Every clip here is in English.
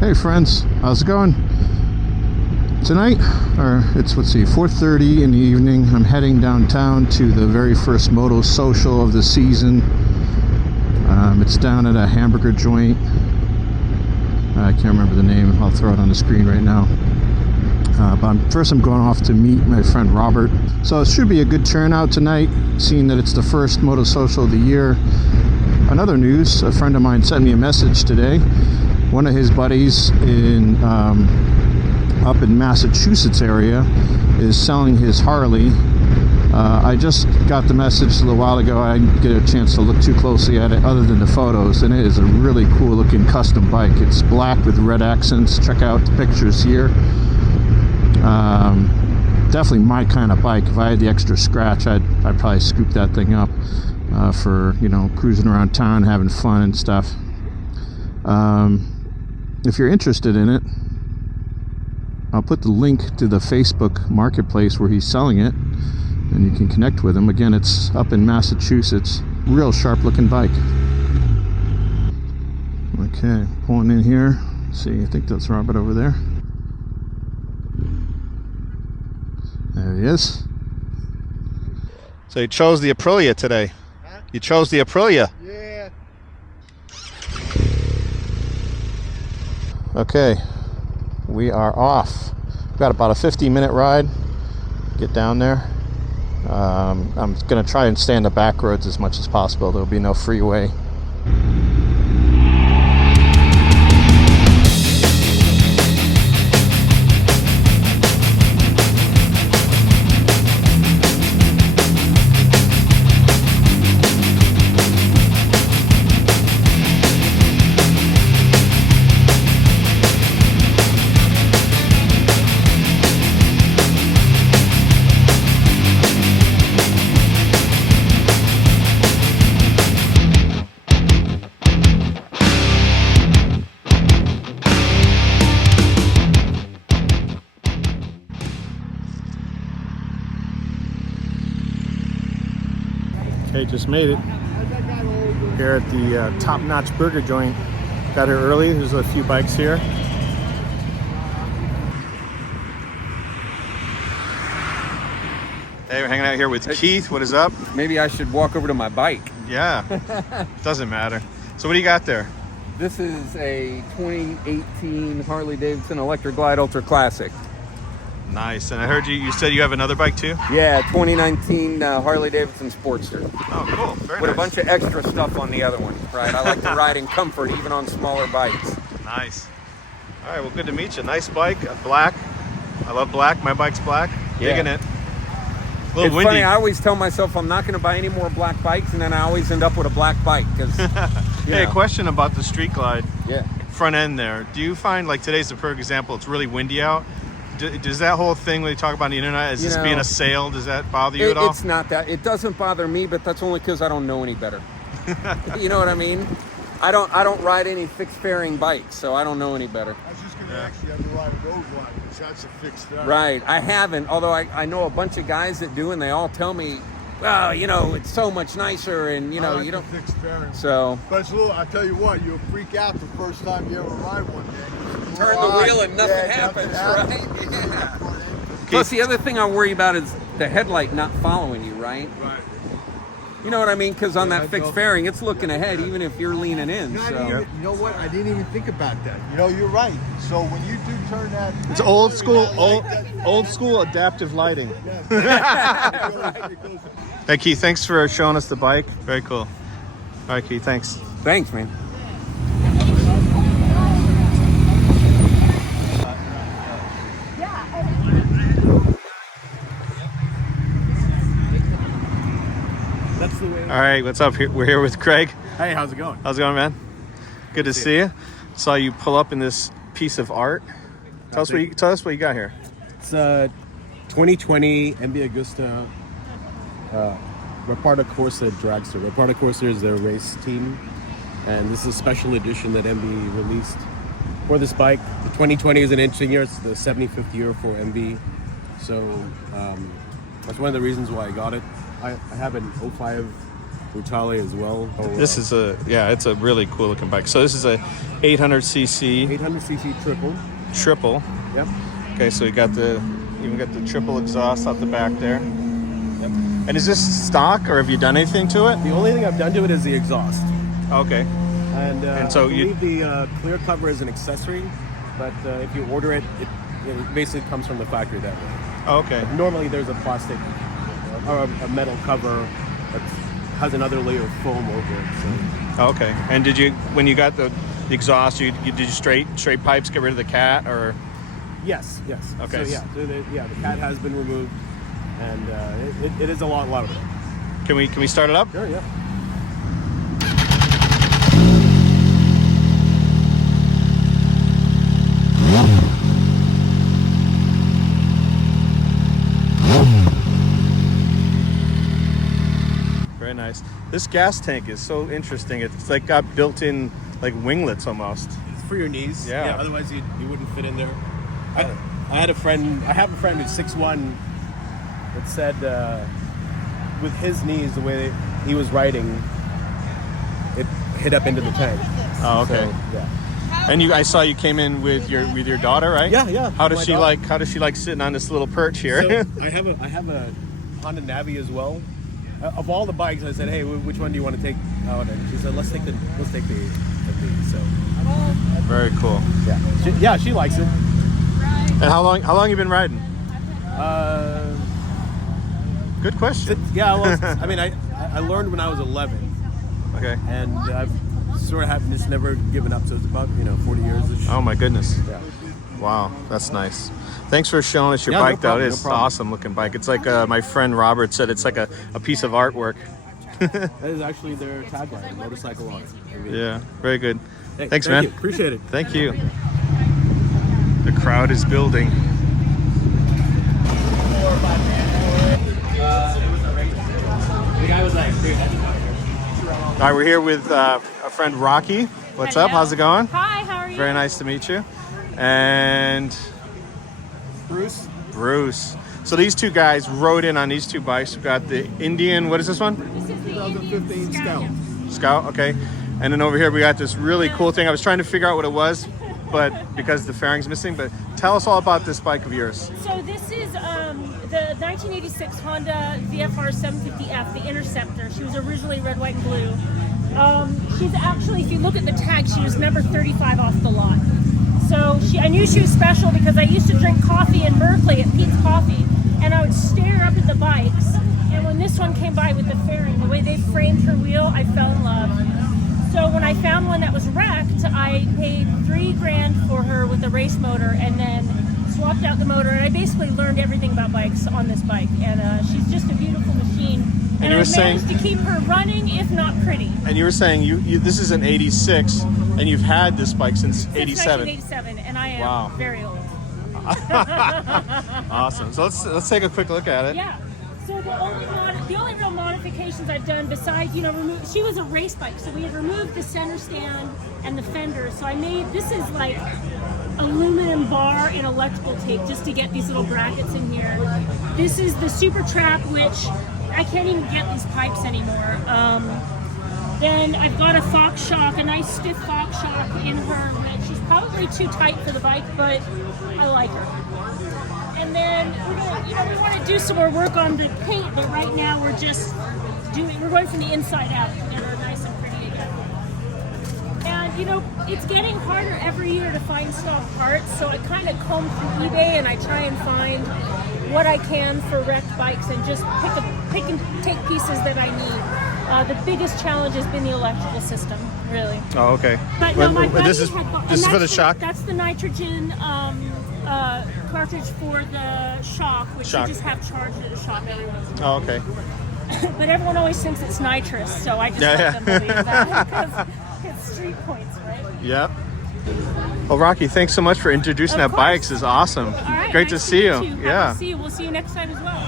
Hey friends, how's it going? Tonight, it's 4:30 in the evening. I'm heading downtown to the very first Moto social of the season. It's down at a hamburger joint. I can't remember the name. I'll throw it on the screen right now. But first I'm going off to meet my friend Robert. So it should be a good turnout tonight, seeing that it's the first Moto social of the year. Another news, a friend of mine sent me a message today. One of his buddies up in Massachusetts area is selling his Harley. I just got the message a little while ago. I didn't get a chance to look too closely at it other than the photos, and it is a really cool looking custom bike. It's black with red accents. Check out the pictures here. Definitely my kind of bike. If I had the extra scratch, I'd probably scoop that thing up for, you know, cruising around town, having fun and stuff. If you're interested in it, I'll put the link to the Facebook marketplace where he's selling it, and you can connect with him. Again, it's up in Massachusetts. Real sharp looking bike. Okay, pulling in here. Let's see, I think that's Robert over there. There he is. So you chose the Aprilia today. Huh? You chose the Aprilia. Yeah. Okay, we are off. We've got about a 15-minute ride. Get down there. I'm going to try and stay on the back roads as much as possible. There'll be no freeway. Okay, just made it here at the Top Notch Burger Joint. Got here early. There's a few bikes here. Hey, we're hanging out here with Keith. What is up? Maybe I should walk over to my bike. Yeah, doesn't matter. So what do you got there? This is a 2018 Harley Davidson Electric Glide Ultra Classic. Nice. And I heard you said you have another bike too? Yeah, 2019 Harley Davidson Sportster. Oh, cool. Very With nice. a bunch of extra stuff on the other one, right? I like to ride in comfort, even on smaller bikes. Nice. All right, well, good to meet you. Nice bike, black. I love black. My bike's black. Yeah. Digging it. A little It's windy. funny, I always tell myself I'm not going to buy any more black bikes, and then I always end up with a black bike. Cause, Hey, a question about the Street Glide. Yeah. Front end there. Do you find, like today's the perfect example, it's really windy out? Does that whole thing when you talk about on the internet, is this being a sale, does that bother you at all? It's not that. It doesn't bother me, but that's only because I don't know any better. You know what I mean? I don't ride any fixed fairing bikes, so I don't know any better. I was just going to ask you, have you ride a road glide, because that's a fixed fairing. Right. I haven't, although I know a bunch of guys that do, and they all tell me, well, you know, it's so much nicer, and, you know, like you don't... fixed fairing. So... But it's a little, I tell you what, you'll freak out the first time you ever ride one day. Turn the wheel and nothing happens, right? Yeah. Plus, the other thing I worry about is the headlight not following you, right? Right. You know what I mean? Because on that fixed fairing, it's looking ahead, even if you're leaning in. So. You know what? I didn't even think about that. You know, you're right. So when you do turn that... It's old school adaptive lighting. Hey, Keith, thanks for showing us the bike. Very cool. All right, Keith, thanks. Thanks, man. All right, what's up? We're here with Craig. Hey, how's it going? How's it going, man? Good to see you. Saw you pull up in this piece of art. Tell us what you got here. It's 2020 MB Agusta Reparta Corsa Dragster. Reparta Corsa is their race team, and this is a special edition that MB released for this bike. The 2020 is an interesting year. It's the 75th year for MB, so that's one of the reasons why I got it. I have an 05 Brutale as well. This is it's a really cool looking bike. So this is a 800cc 800cc triple. Yep. Okay, so you got the triple exhaust out the back there. Yep. And is this stock, or have you done anything to it? The only thing I've done to it is the exhaust. Okay. And so I believe the clear cover is an accessory, but if you order it, it basically comes from the factory that way. Okay. Normally there's a plastic or a metal cover that has another layer of foam over it. So. Okay. And did you, when you got the exhaust, did you straight pipes, get rid of the cat, or? Yes. Okay. So the cat has been removed, and it is a lot louder. Can we start it up? Sure. Yeah. Very nice. This gas tank is so interesting. It's like got built-in like winglets almost. It's for your knees. Yeah. Otherwise you wouldn't fit in there. I have a friend who's 6'1", that said with his knees, the way he was riding, it hit up into the tank. Oh, okay. So, yeah. And I saw you came in with your daughter, right? Yeah. How does she like sitting on this little perch here? So I have a Honda Navi as well. Of all the bikes, I said, hey, which one do you want to take out? And she said, let's take the so. Very cool. Yeah, she likes it. And how long you been riding? Good question. Yeah, well, I mean, I learned when I was 11. Okay. And I've sort of just never given up. So it's about 40 years. Oh my goodness. Yeah. Wow, that's nice. Thanks for showing us your Yeah, no bike, though. problem, It's no an problem. awesome looking bike. It's like my friend Robert said, it's like a piece of artwork. That is actually their tagline, motorcycle on it. Yeah, very good. Hey, Thanks, thank man. you. Appreciate it. Thank you. The crowd is building. The guy was like, dude, that's All right, we're here with our friend Rocky. What's up? How's it going? Hi, how are you? Very nice to meet you. And Bruce. So these two guys rode in on these two bikes. We've got the Indian, what is this one? This is the 2015 Scout. Scout, okay. And then over here we got this really cool thing. I was trying to figure out what it was, but because the fairing's missing. But tell us all about this bike of yours. So this is the 1986 Honda VFR 750F, the Interceptor. She was originally red, white, and blue. She's actually, if you look at the tag, she was number 35 off the lot. So I knew she was special because I used to drink coffee in Berkeley at Pete's Coffee, and I would stare up at the bikes. And when this one came by with the fairing, the way they framed her wheel, I fell in love. So when I found one that was wrecked, I paid $3,000 for her with a race motor, and then swapped out the motor. And I basically learned everything about bikes on this bike, and she's just a beautiful machine. And I managed to keep her running, if not pretty. And you were saying you this is an 86, and you've had this bike since 87. 1987, and I am very old. Awesome. So let's take a quick look at it. Yeah. So the only real modifications I've done besides, she was a race bike, so we had removed the center stand and the fender. So I made, this is like aluminum bar and electrical tape just to get these little brackets in here. This is the Super Trap, which I can't even get these pipes anymore. Then I've got a Fox shock, a nice stiff Fox shock in her, which she's probably too tight for the bike, but I like her. And then we want to do some more work on the paint, but right now we're going from the inside out to get her nice and pretty again. And it's getting harder every year to find stock parts, so I kind of comb through eBay and I try and find what I can for wrecked bikes and just pick and take pieces that I need. The biggest challenge has been the electrical system, really. Oh, okay. But no, my buddy this is for the shock? That's the nitrogen cartridge for the shock, which you just have charged at a shop every once in a while. Oh, okay. But everyone always thinks it's nitrous, so I just let them believe that because it's street points, right? Yep. Well, Rocky, thanks so much for introducing that bikes. Is awesome. All right, Great nice to see you. Happy Yeah. to see you. We'll see you next time as well.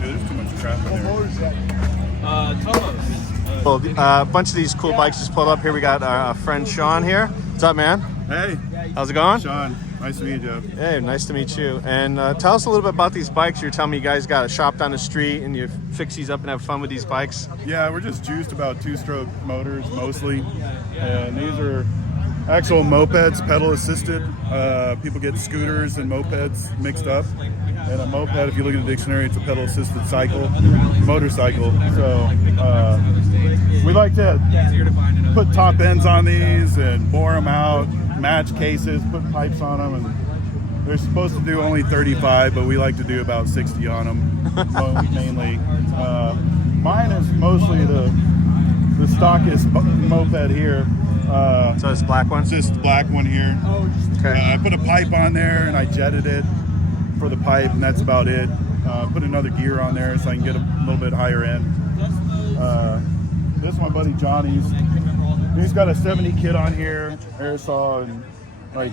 There's too much traffic there. Tolos. a bunch of these cool bikes just pulled up. Here we got our friend Sean here. What's up, man? Hey, How's it going? Sean. Nice to meet you. Hey, nice to meet you. And tell us a little bit about these bikes. You're telling me you guys got a shop down the street and you fix these up and have fun with these bikes. Yeah, we're just juiced about two-stroke motors mostly. And these are actual mopeds, pedal assisted. People get scooters and mopeds mixed up. And a moped, if you look at the dictionary, it's a pedal assisted cycle, motorcycle. So we like to put top ends on these and bore them out, match cases, put pipes on them, and they're supposed to do only 35, but we like to do about 60 on them mainly. Mine is mostly the stockest moped here. So this black one? It's this black one here. Okay. I put a pipe on there and I jetted it for the pipe, and that's about it. Put another gear on there so I can get a little bit higher end. This is my buddy Johnny's. He's got a 70 kit on here, air saw and like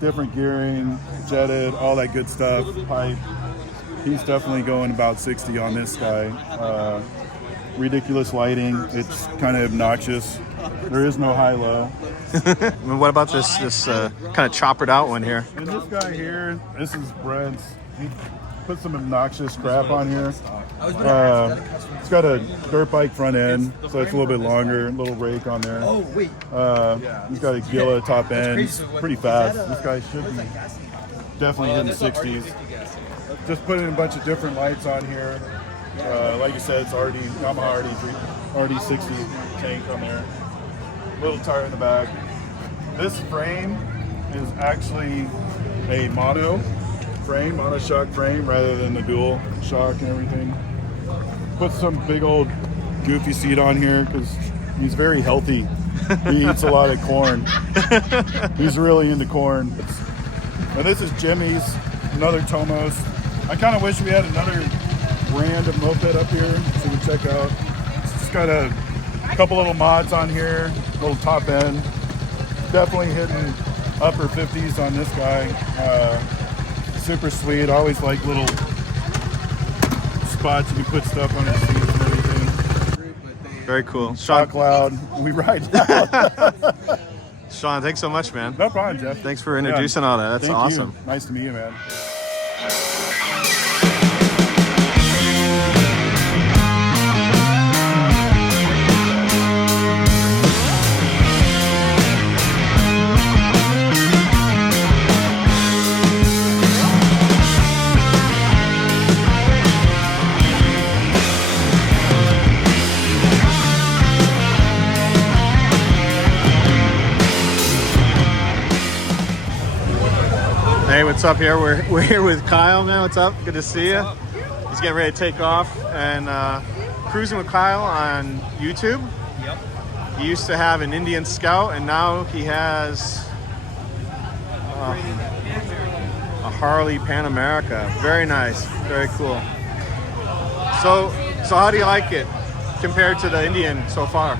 different gearing, jetted, all that good stuff, pipe. He's definitely going about 60 on this guy. Ridiculous lighting, it's kind of obnoxious. There is no high-low. What about this kind of choppered out one here? And this guy here, this is Brent's. He put some obnoxious crap on here. It's got a dirt bike front end, so it's a little bit longer, a little rake on there. He's got a Gila top end. It's pretty fast. This guy should be definitely in the 60s. Just put in a bunch of different lights on here. Like you said, it's already Yamaha RD60 tank on there. Little tire in the back. This frame is actually a mono frame, monoshock frame, rather than the dual shock and everything. Put some big old goofy seat on here because he's very healthy. He eats a lot of corn. He's really into corn. And this is Jimmy's, another Tomos. I kind of wish we had another brand of moped up here so we can check out. It's just got a couple little mods on here, little top end. Definitely hitting upper 50s on this guy. Super sweet. Always like little spots you can put stuff on his seats and everything. Very cool. Shock loud. We ride loud. Sean, thanks so much, man. No problem, Jeff. Thanks for introducing all that. That's Thank awesome. You. Nice to meet you, man. Hey, what's up here? We're here with Kyle, man. What's up? Good to see you. He's getting ready to take off and cruising with Kyle on YouTube. Yep. He used to have an Indian Scout, and now he has a Harley Pan America. Very nice. Very cool. So how do you like it compared to the Indian so far?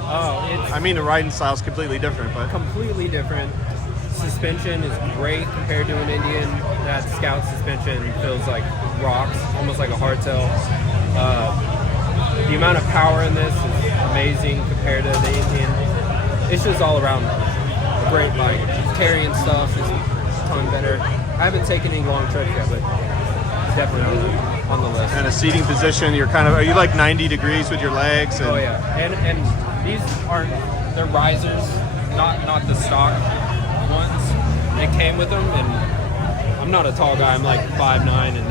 Oh, it's I mean, the riding style is completely different, but completely different. Suspension is great compared to an Indian. That Scout suspension feels like rocks, almost like a hardtail. The amount of power in this is amazing compared to the Indian. It's just all around a great bike. Carrying stuff is a ton better. I haven't taken any long trips yet, but it's definitely on the list. and a seating position, are you like 90 degrees with your legs? And, Oh yeah, and these aren't, they're risers, not the stock ones. It came with them, and I'm not a tall guy. I'm like 5'9", and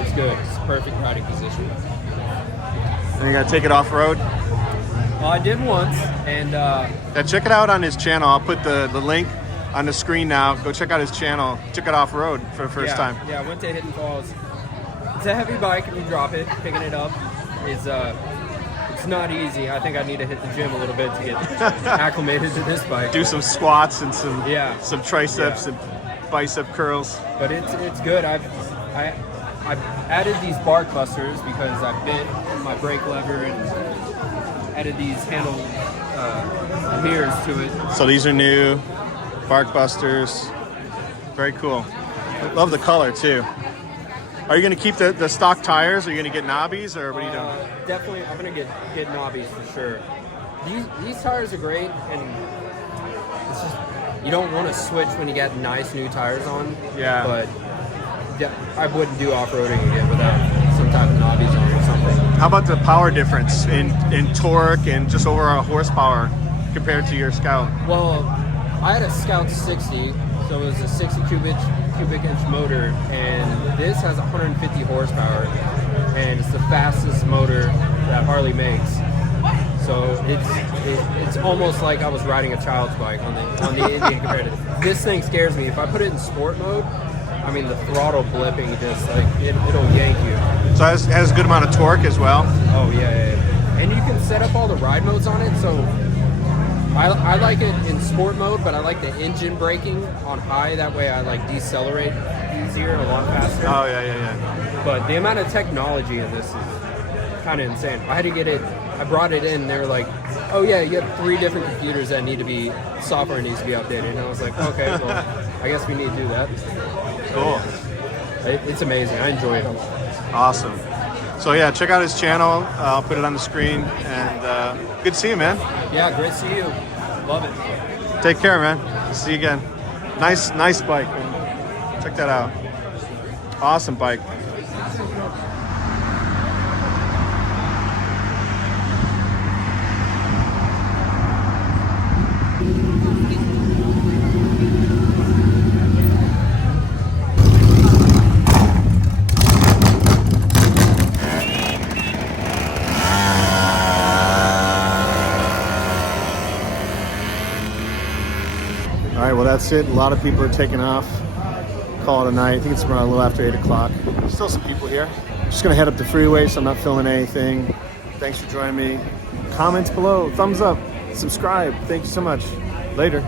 it's good. It's perfect riding position. And you gotta take it off road. Well, I did once, and Yeah, check it out on his channel. I'll put the link on the screen now. Go check out his channel. Took it off road for the first time. Yeah, I went to Hidden Falls. It's a heavy bike, and you drop it. Picking it up is it's not easy. I think I need to hit the gym a little bit to get acclimated to this bike. Do some squats and some Yeah. triceps and bicep curls. But it's good. I've added these bark busters because I bent my brake lever and added these handle mirrors to it. So these are new bark busters. Very cool. Love the color too. Are you going to keep the stock tires? Are you going to get knobbies, or what are you doing? Definitely, I'm gonna get knobbies for sure. These tires are great, and it's just you don't want to switch when you get nice new tires on. Yeah. But I wouldn't do off-roading again without some type of knobbies on or something. How about the power difference in torque and just overall horsepower compared to your Scout? Well, I had a Scout 60, so it was a 60 cubic inch motor, and this has 150 horsepower, and it's the fastest motor that Harley makes. So it's almost like I was riding a child's bike on the Indian compared to this thing. Scares me. If I put it in sport mode, I mean the throttle blipping just like it'll yank you. So it has a good amount of torque as well. Oh yeah. And you can set up all the ride modes on it. So I like it in sport mode, but I like the engine braking on high. That way I like decelerate easier, a lot faster. Oh yeah. But the amount of technology in this is kind of insane. I had to get it. I brought it in. They were like, "Oh yeah, you have 3 different computers that need to be software needs to be updated." And I was like, "Okay, well, I guess we need to do that." Cool. It's amazing. I enjoy it a lot. Awesome. So yeah, check out his channel. I'll put it on the screen. And good to see you, man. Yeah, great to see you. Love it. Take care, man. See you again. Nice bike, man. Check that out. Awesome bike. All right, well, that's it. A lot of people are taking off. Call it a night. I think it's around a little after 8 o'clock. Still some people here. Just going to head up the freeway, so I'm not filming anything. Thanks for joining me. Comments below. Thumbs up. Subscribe. Thank you so much. Later.